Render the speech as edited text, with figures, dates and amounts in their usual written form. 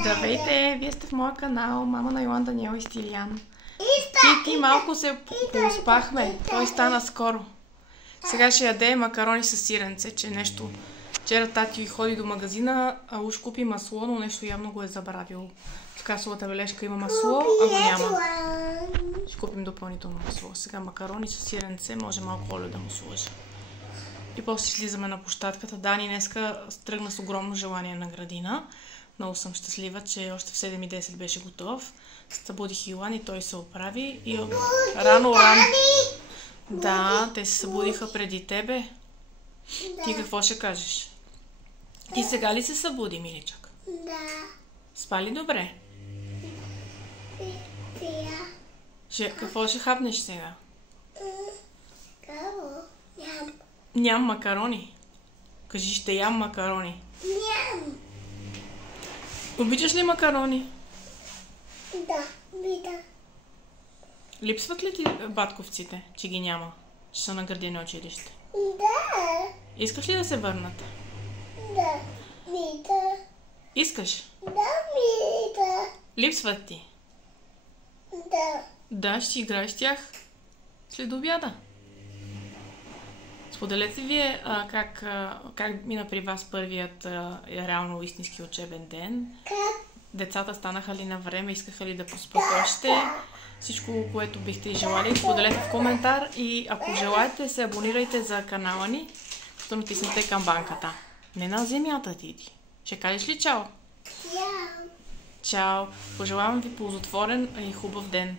Здравейте, вие сте в моя канал Мама на Йоан, Даниел и Стилян. Ти малко се успахме, той стана скоро. Сега ще яде макарони с сиренце, че нещо... Вчера тати ходи до магазина, уж купи масло, но нещо явно го е забравил. В касовата бележка има масло, а го няма. Ще купим допълнително масло. Сега макарони с сиренце, може малко олио да му сложа. И после слизаме на площадката. Дани днеска тръгна с огромно желание на градина. Много съм щастлива, че още в 7:10 беше готов. Събудих Йоан и той се оправи. И рано. Да, те се събудиха преди тебе. Ти какво ще кажеш? Ти сега ли се събуди, миличък? Да. Спали добре? Какво ще хапнеш сега? Ням макарони. Кажи, ще ям макарони. Ням. Обичаш ли макарони? Да, обичам. Липсват ли ти батковците, че ги няма? Ще са на градина училище. Да. Искаш ли да се върнат? Да, обичам. Искаш? Да, обичам. Липсват ти? Да. Да, ще играеш с тях след обяда. Споделете вие как мина при вас първият реално истински учебен ден. Как? Децата станаха ли на време, искаха ли да поспят още? Всичко, което бихте желали, споделете в коментар и ако желаете, се абонирайте за канала ни, като натиснете камбанката. Не на земята ти. Ще кажеш ли чао? Чао. Чао! Пожелавам ви ползотворен и хубав ден!